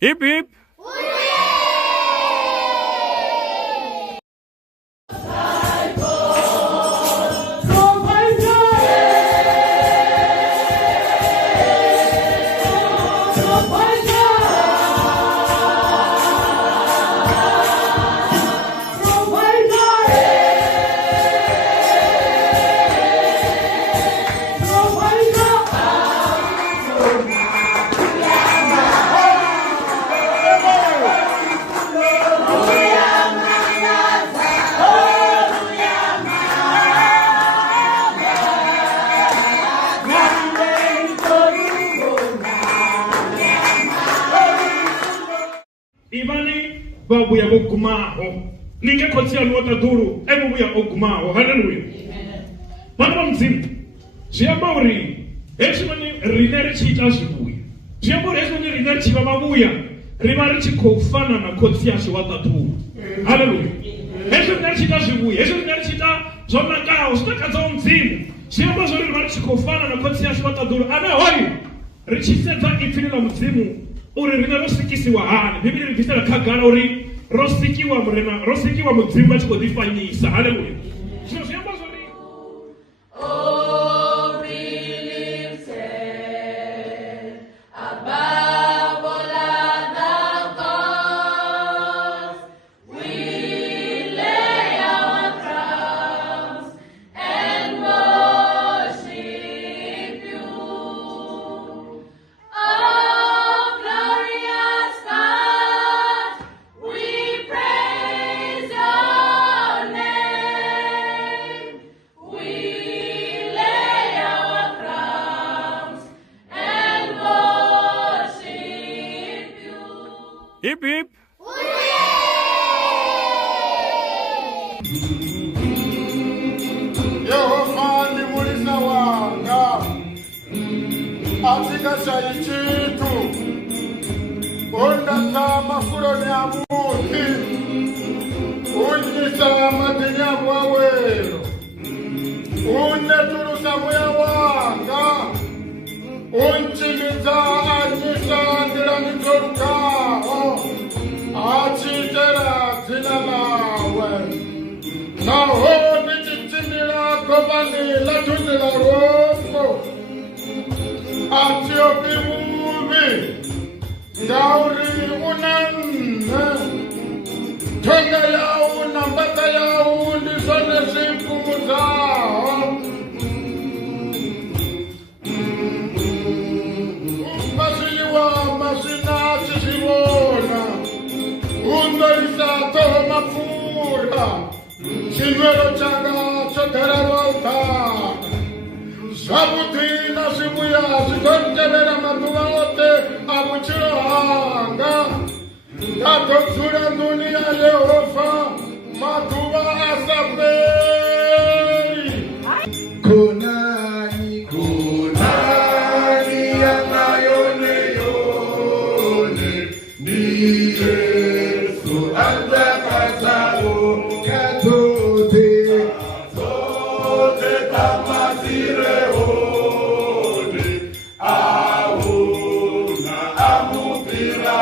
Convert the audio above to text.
Hip hip. Ivani babu ya okumaho ninge kotia nuota duru ebu ya okumaho. Hallelujah. Bana mzimu siambauri esmani rinere chita sibuya siambauri esmani rinere chiba mabuya rimari chikofana na kotia shiwata duru. Hallelujah. Esmani chita sibuya esmani chita zona kao staka za mzimu siambauri rimari chikofana na kotia shiwata duru. Ana hoi richiseta ifini na mzimu uri rina rosikisi wa hana. Biblia inasema kagala uri rosikiwa mrena rosikiwa mzimba chiko difanyisa. Hallelujah. Sio siamba zoni. Oh, believe said above all other gods, we lay our crowns and worship you. Hip hip. Yehova ni mulisa wanga atika chayichitu ondata mafulo ni amuti unyisa madini ya mwawelo uneturusa muya wanga unchimiza anyisa ndila nitolukao achitera zina lawe naho nichitimila kobani latundila rombo atiopi mubi ndauri unanne tonga yau na mbata yau ndisone simpumu zao masiliwa masina sisibona undoisato mafura sinwelo changa choterero utana sabutina sibuya sikontelera matuwa ote abuchiro hanga tatosura dunia Yehova matuwa asaferi kunani yanayone yone ni Yesu andakatao katote tamazire one auna amupira